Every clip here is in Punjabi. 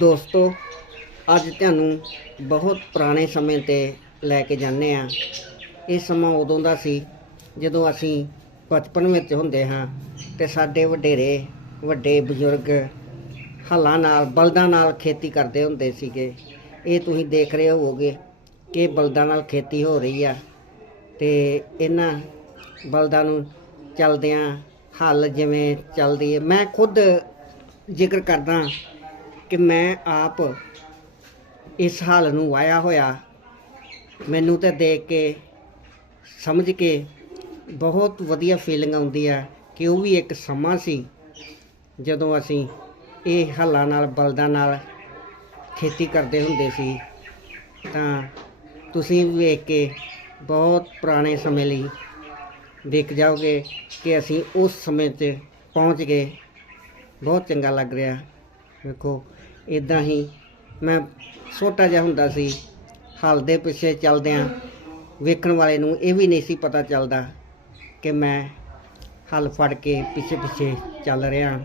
ਦੋਸਤੋ, ਅੱਜ ਤੁਹਾਨੂੰ ਬਹੁਤ ਪੁਰਾਣੇ ਸਮੇਂ ਤੇ ਲੈ ਕੇ ਜਾਂਦੇ ਆ ਇਹ ਸਮਾਂ ਉਦੋਂ ਦਾ ਸੀ ਜਦੋਂ ਅਸੀਂ ਬਚਪਨ ਵਿੱਚ ਹੁੰਦੇ ਹਾਂ ਤੇ ਸਾਡੇ ਵਡੇਰੇ, ਵੱਡੇ ਬਜ਼ੁਰਗ ਹੱਲਾਂ ਨਾਲ, ਬਲਦਾਂ ਨਾਲ ਖੇਤੀ ਕਰਦੇ ਹੁੰਦੇ ਸੀਗੇ। ਇਹ ਤੁਸੀਂ ਦੇਖ ਰਹੇ ਹੋਵੋਗੇ ਕਿ ਬਲਦਾਂ ਨਾਲ ਖੇਤੀ ਹੋ ਰਹੀ ਆ ਤੇ ਇਹਨਾਂ ਬਲਦਾਂ ਨੂੰ ਚਲਦਿਆਂ ਹੱਲ ਜਿਵੇਂ ਚੱਲਦੀ ਹੈ। ਮੈਂ ਖੁਦ ਜ਼ਿਕਰ ਕਰਦਾ ਕਿ ਮੈਂ ਆਪ ਇਸ ਹਾਲ ਨੂੰ ਵਾਇਆ ਹੋਇਆ। ਮੈਨੂੰ ਤੇ ਦੇਖ ਕੇ, ਸਮਝ ਕੇ ਬਹੁਤ ਵਧੀਆ ਫੀਲਿੰਗ ਆਉਂਦੀ ਹੈ ਕਿ ਉਹ ਵੀ ਇੱਕ ਸਮਾਂ ਸੀ ਜਦੋਂ ਅਸੀਂ ਇਹ ਹੱਲਾਂ ਨਾਲ, ਬਲਦਾਂ ਨਾਲ ਖੇਤੀ ਕਰਦੇ ਹੁੰਦੇ ਸੀ। ਤਾਂ ਤੁਸੀਂ ਵੇਖ ਕੇ ਬਹੁਤ ਪੁਰਾਣੇ ਸਮੇਂ ਲਈ ਦੇਖ ਜਾਓਗੇ ਕਿ ਅਸੀਂ ਉਸ ਸਮੇਂ 'ਚ ਪਹੁੰਚ ਗਏ। ਬਹੁਤ ਚੰਗਾ ਲੱਗ ਰਿਹਾ। ਵੇਖੋ ਇਦਾਂ ਹੀ ਮੈਂ ਛੋਟਾ ਜਿਹਾ ਹੁੰਦਾ ਸੀ, ਹਲ ਦੇ ਪਿੱਛੇ ਚੱਲਦਿਆਂ ਵੇਖਣ ਵਾਲੇ ਨੂੰ ਇਹ ਵੀ ਨਹੀਂ ਸੀ ਪਤਾ ਚੱਲਦਾ ਕਿ ਮੈਂ ਹਲ ਫੜ ਕੇ ਪਿੱਛੇ ਪਿੱਛੇ ਚੱਲ ਰਿਹਾ।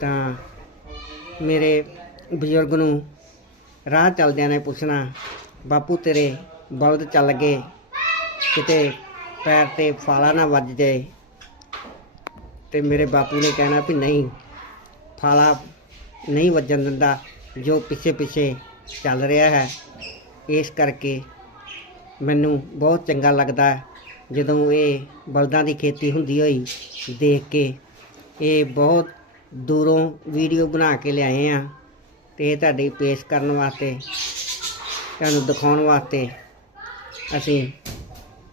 ਤਾਂ ਮੇਰੇ ਬਜ਼ੁਰਗ ਨੂੰ ਰਾਹ ਚੱਲਦਿਆਂ ਨੇ ਪੁੱਛਣਾ, ਬਾਪੂ, ਤੇਰੇ ਬਲਦ ਚੱਲ ਗਏ, ਕਿਤੇ ਪੈਰ ਤੇ ਫਾਲਾ ਨਾ ਵੱਜ ਜਾਏ। ਤੇ ਮੇਰੇ ਬਾਪੂ ਨੇ ਕਹਿਣਾ ਵੀ ਨਹੀਂ, ਫਾਲਾ ਨਹੀਂ ਵੱਜਣ ਦਿੰਦਾ, ਜੋ ਪਿੱਛੇ ਪਿੱਛੇ ਚੱਲ ਰਿਹਾ ਹੈ। ਇਸ ਕਰਕੇ ਮੈਨੂੰ ਬਹੁਤ ਚੰਗਾ ਲੱਗਦਾ ਜਦੋਂ ਇਹ ਬਲਦਾਂ ਦੀ ਖੇਤੀ ਹੁੰਦੀ ਹੋਈ ਦੇਖ ਕੇ। ਇਹ ਬਹੁਤ ਦੂਰੋਂ ਵੀਡੀਓ ਬਣਾ ਕੇ ਲਿਆਏ ਆ ਤੇ ਇਹ ਤੁਹਾਡੇ ਪੇਸ਼ ਕਰਨ ਵਾਸਤੇ, ਤੁਹਾਨੂੰ ਦਿਖਾਉਣ ਵਾਸਤੇ ਅਸੀਂ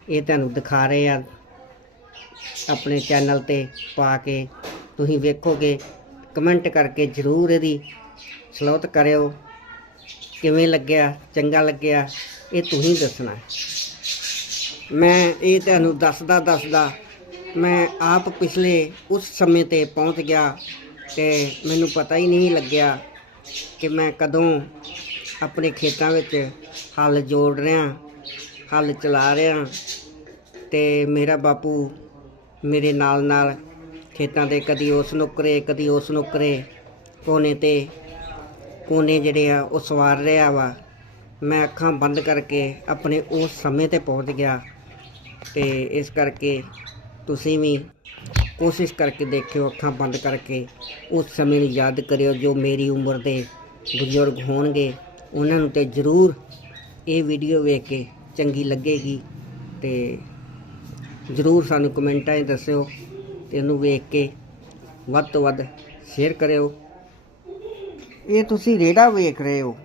ਇਹ ਤੁਹਾਨੂੰ ਦਿਖਾ ਰਹੇ ਆ। ਆਪਣੇ ਚੈਨਲ ਤੇ ਪਾ ਕੇ ਤੁਸੀਂ ਵੇਖੋਗੇ ਕਮੈਂਟ ਕਰਕੇ ਜ਼ਰੂਰ ਇਹਦੀ ਸਲੋਤ ਕਰਿਓ। ਕਿਵੇਂ ਲੱਗਿਆ? ਚੰਗਾ ਲੱਗਿਆ? ਇਹ ਤੁਸੀਂ ਦੱਸਣਾ। ਮੈਂ ਇਹ ਤੁਹਾਨੂੰ ਦੱਸਦਾ ਦੱਸਦਾ ਮੈਂ ਆਪ ਪਿਛਲੇ ਉਸ ਸਮੇਂ ਤੇ ਪਹੁੰਚ ਗਿਆ ਤੇ ਮੈਨੂੰ ਪਤਾ ਹੀ ਨਹੀਂ ਲੱਗਿਆ ਕਿ ਮੈਂ ਕਦੋਂ ਆਪਣੇ ਖੇਤਾਂ ਵਿੱਚ ਹਲ ਜੋੜ ਰਿਹਾ, ਹਲ ਚਲਾ ਰਿਹਾ ਤੇ ਮੇਰਾ ਬਾਪੂ ਮੇਰੇ ਨਾਲ ਨਾਲ ਖੇਤਾਂ ਦੇ ਕਦੀ ਉਸ ਨੁਕਰੇ ਕਦੀ ਉਸ ਨੁਕਰੇ ਕੋਨੇ ਤੇ ਕੋਨੇ ਜਿਹੜੇ ਆ, ਉਹ ਸਵਾਰ ਰਿਹਾ ਵਾ। ਮੈਂ ਅੱਖਾਂ ਬੰਦ ਕਰਕੇ ਆਪਣੇ ਉਸ ਸਮੇਂ ਤੇ ਪਹੁੰਚ ਗਿਆ। ਤੇ ਇਸ ਕਰਕੇ ਤੁਸੀਂ ਵੀ ਕੋਸ਼ਿਸ਼ ਕਰਕੇ ਦੇਖਿਓ, ਅੱਖਾਂ ਬੰਦ ਕਰਕੇ। ਉਸ ਸਮੇਂ ਨੂੰ ਯਾਦ ਕਰਿਓ ਜੋ ਮੇਰੀ ਉਮਰ ਦੇ ਬਜ਼ੁਰਗ ਹੋਣਗੇ। ਉਹਨਾਂ ਨੂੰ ਤੇ ਜ਼ਰੂਰ ਇਹ ਵੀਡੀਓ ਵੇਖ ਕੇ ਚੰਗੀ ਲੱਗੇਗੀ। ਤੇ ਜ਼ਰੂਰ ਸਾਨੂੰ ਕਮੈਂਟਾਂ 'ਚ ਦੱਸਿਓ ਤੇ ਇਹਨੂੰ ਵੇਖ ਕੇ ਵੱਧ ਤੋਂ ਵੱਧ ਸ਼ੇਅਰ ਕਰਿਓ। ਇਹ ਤੁਸੀਂ ਰੇੜਾ ਵੇਖ ਰਹੇ ਹੋ।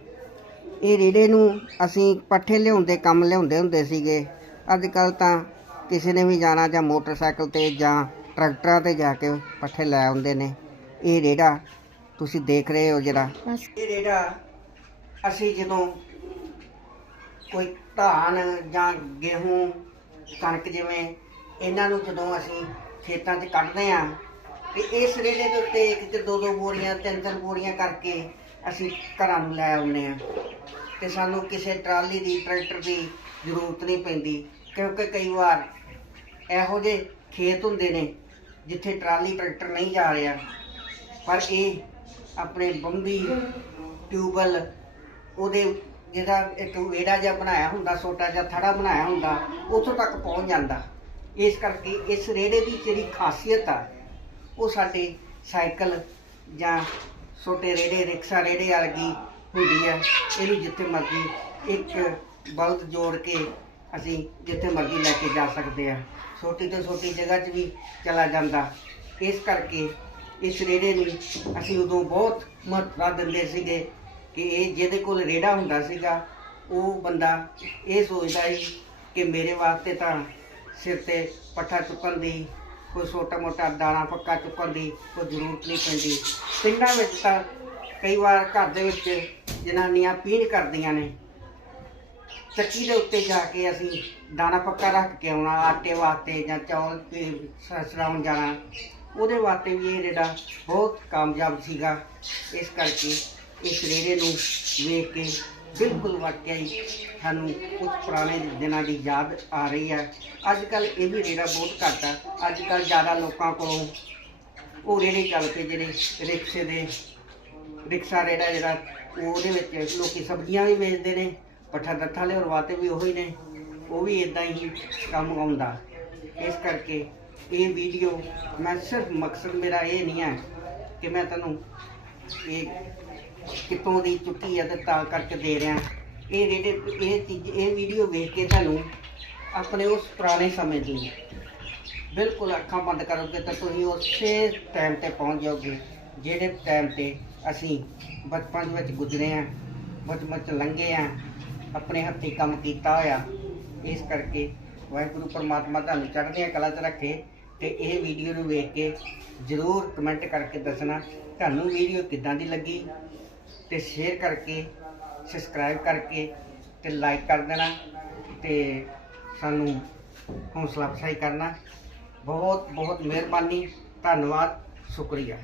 ਇਹ ਰੇੜੇ ਨੂੰ ਅਸੀਂ ਪੱਠੇ ਲਿਆਉਂਦੇ, ਕੰਮ ਲਿਆਉਂਦੇ ਹੁੰਦੇ ਸੀਗੇ। ਅੱਜ ਕੱਲ ਤਾਂ ਕਿਸੇ ਨੇ ਵੀ ਜਾਣਾ ਜਾਂ ਮੋਟਰਸਾਈਕਲ ਤੇ ਜਾਂ ਟਰੈਕਟਰਾਂ ਤੇ ਜਾ ਕੇ ਪੱਠੇ ਲੈ ਆਉਂਦੇ ਨੇ। ਇਹ ਰੇੜਾ ਤੁਸੀਂ ਦੇਖ ਰਹੇ ਹੋ ਜਿਹੜਾ। ਇਹ ਰੇੜਾ ਅਸੀਂ ਜਦੋਂ ਕੋਈ ਧਾਨ ਜਾਂ ਗੇਹੂੰ, ਕਣਕ ਜਿਵੇਂ ਇਹਨਾਂ ਨੂੰ ਜਦੋਂ ਅਸੀਂ ਖੇਤਾਂ 'ਚ ਕੱਢਦੇ ਆਂ। ਤੇ ਇਸ ਰੇਲੇ ਦੇ ਉੱਤੇ ਇੱਕ ਤੇ ਦੋ ਦੋ ਬੋਰੀਆਂ, ਤਿੰਨ ਤਿੰਨ ਬੋਰੀਆਂ ਕਰਕੇ ਅਸੀਂ ਘਰਾਂ ਨੂੰ ਲੈ ਆਉਂਦੇ ਆਂ। ਤੇ ਸਾਨੂੰ ਕਿਸੇ ਟਰਾਲੀ ਦੀ, ਟਰੈਕਟਰ ਦੀ ਜ਼ਰੂਰਤ ਨਹੀਂ ਪੈਂਦੀ, ਕਿਉਂਕਿ ਕਈ ਵਾਰ ਇਹੋ ਜਿਹੇ ਖੇਤ ਹੁੰਦੇ ਨੇ ਜਿੱਥੇ ਟਰਾਲੀ, ਟਰੈਕਟਰ ਨਹੀਂ ਜਾ ਰਿਹਾ। ਪਰ ਇਹ ਆਪਣੇ ਬੰਬੀ ਟਿਊਬਲ ਉਹਦੇ ਜਿਹੜਾ ਇੱਕ ਵੇੜਾ ਜਿਹਾ ਬਣਾਇਆ ਹੁੰਦਾ, ਛੋਟਾ ਜਿਹਾ ਥੜਾ ਬਣਾਇਆ ਹੁੰਦਾ, ਉੱਥੋਂ ਤੱਕ ਪਹੁੰਚ ਜਾਂਦਾ। ਇਸ ਕਰਕੇ ਇਸ ਰੇੜੇ ਦੀ ਜਿਹੜੀ ਖਾਸੀਅਤ ਆ, ਉਹ ਸਾਡੇ ਸਾਈਕਲ ਜਾਂ ਛੋਟੇ ਰੇੜੇ, ਰਿਕਸ਼ਾ ਰੇੜੇ ਵਰਗੀ ਹੁੰਦੀ ਹੈ ਇਹਨੂੰ ਜਿੱਥੇ ਮਰਜ਼ੀ ਇੱਕ ਬਲਦ ਜੋੜ ਕੇ ਅਸੀਂ ਜਿੱਥੇ ਮਰਜ਼ੀ ਲੈ ਕੇ ਜਾ ਸਕਦੇ ਆ। ਛੋਟੀ ਤੋਂ ਛੋਟੀ ਜਗ੍ਹਾ 'ਚ ਵੀ ਚਲਾ ਜਾਂਦਾ। ਇਸ ਕਰਕੇ ਇਸ ਰੇੜੇ ਨੂੰ ਅਸੀਂ ਉਦੋਂ ਬਹੁਤ ਮਹੱਤਤਾ ਦਿੰਦੇ ਸੀਗੇ ਕਿ ਇਹ ਜਿਹਦੇ ਕੋਲ ਰੇੜਾ ਹੁੰਦਾ ਸੀਗਾ, ਉਹ ਬੰਦਾ ਇਹ ਸੋਚਦਾ ਸੀ ਕਿ ਮੇਰੇ ਵਾਸਤੇ ਤਾਂ ਸਿਰ ਤੇ ਪੱਠਾ ਚੁੱਕਣ ਦੀ, ਕੋਈ ਛੋਟਾ ਮੋਟਾ ਦਾਣਾ ਪੱਕਾ ਚੁੱਕਣ ਦੀ ਕੋਈ ਜ਼ਰੂਰਤ ਨਹੀਂ ਪੈਂਦੀ। ਪਿੰਡਾਂ ਵਿੱਚ ਤਾਂ ਕਈ ਵਾਰ ਘਰ ਦੇ ਵਿੱਚ ਜਨਾਨੀਆਂ ਪੀਣ ਕਰਦੀਆਂ ਨੇ, ਚੱਕੀ ਦੇ ਉੱਤੇ ਜਾ ਕੇ ਅਸੀਂ ਦਾਣਾ ਪੱਕਾ ਰੱਖ ਕੇ ਆਉਣਾ, ਆਟੇ ਵਾਸਤੇ ਜਾਂ ਚੌਲ ਸਰਾਉਣ ਜਾਣਾ। ਉਹਦੇ ਵਾਸਤੇ ਵੀ ਇਹ ਰੇੜਾ ਬਹੁਤ ਕਾਮਯਾਬ ਸੀਗਾ। ਇਸ ਕਰਕੇ ਇਸ ਰੇੜੇ ਨੂੰ ਵੇਖ ਕੇ ਬਿਲਕੁਲ ਵਾਕਿਆ ਹੀ ਸਾਨੂੰ ਉਸ ਪੁਰਾਣੇ ਦਿਨਾਂ ਦੀ ਯਾਦ ਆ ਰਹੀ ਹੈ। ਅੱਜ ਕੱਲ ਇਹ ਵੀ ਰੇੜਾ ਬਹੁਤ ਘੱਟ ਆ। ਅੱਜ ਕੱਲ ਜ਼ਿਆਦਾ ਲੋਕਾਂ ਕੋਲੋਂ ਉਹ ਰੇੜੇ ਚੱਲ ਕੇ ਜਿਹੜੇ ਰਿਕਸ਼ੇ ਦੇ, ਰਿਕਸ਼ਾ ਰੇੜਾ ਜਿਹੜਾ, ਉਹਦੇ ਵਿੱਚ ਲੋਕੀ ਸਬਜ਼ੀਆਂ ਵੀ ਵੇਚਦੇ ਨੇ, ਪੱਠਾ ਦੱਥਾ ਲਿਆਉਣ ਰਵਾਤੇ ਵੀ ਉਹੀ ਨੇ। ਉਹ ਵੀ ਇਦਾਂ ਹੀ ਕੰਮ ਆਉਂਦਾ। ਇਸ ਕਰਕੇ ਇਹ ਵੀਡੀਓ ਮੈਂ ਸਿਰਫ ਮਕਸਦ ਮੇਰਾ ਇਹ ਨਹੀਂ ਹੈ ਕਿ ਮੈਂ ਤੁਹਾਨੂੰ ਇਹ ਕਿਤੋਂ ਦੀ ਚੁੱਕੀ ਹੈ ਤੇ ਤਾਂ ਕਰਕੇ ਦੇ ਰਿਹਾ ਇਹ ਜਿਹੜੇ, ਇਹ ਚੀਜ਼, ਇਹ ਵੀਡੀਓ ਵੇਖ ਕੇ ਤੁਹਾਨੂੰ ਆਪਣੇ ਉਸ ਪੁਰਾਣੇ ਸਮੇਂ ਦੀ ਬਿਲਕੁਲ ਅੱਖਾਂ ਬੰਦ ਕਰੋਗੇ ਤਾਂ ਤੁਸੀਂ ਉਸੇ ਟਾਈਮ ਤੇ ਪਹੁੰਚ ਜਾਓਗੇ, ਜਿਹੜੇ ਟਾਈਮ ਤੇ ਅਸੀਂ ਬਚਪਨ ਵਿੱਚ ਗੁਜ਼ਰੇ ਆ, ਬਚਪਨ ਚ ਲੰਘੇ ਆ, ਆਪਣੇ ਹੱਥੀਂ ਕੰਮ ਕੀਤਾ ਹੋਇਆ। ਇਸ ਕਰਕੇ ਵਾਹਿਗੁਰੂ ਪਰਮਾਤਮਾ ਤੁਹਾਨੂੰ ਚੜ੍ਹਦੀਆਂ ਕਲਾ 'ਚ ਰੱਖੇ ਤੇ ਇਹ ਵੀਡੀਓ ਨੂੰ ਵੇਖ ਕੇ ਜ਼ਰੂਰ ਕਮੈਂਟ ਕਰਕੇ ਦੱਸਣਾ, ਤੁਹਾਨੂੰ ਵੀਡੀਓ ਕਿੱਦਾਂ ਦੀ ਲੱਗੀ? ਤੇ ਸ਼ੇਅਰ ਕਰਕੇ ਸਬਸਕ੍ਰਾਈਬ ਕਰਕੇ ਤੇ ਲਾਈਕ ਕਰ ਦੇਣਾ ਤੇ ਸਾਨੂੰ ਹੌਸਲਾ ਅਫਜ਼ਾਈ ਕਰਨਾ। ਬਹੁਤ ਬਹੁਤ ਮਿਹਰਬਾਨੀ, ਧੰਨਵਾਦ, ਸ਼ੁਕਰੀਆ।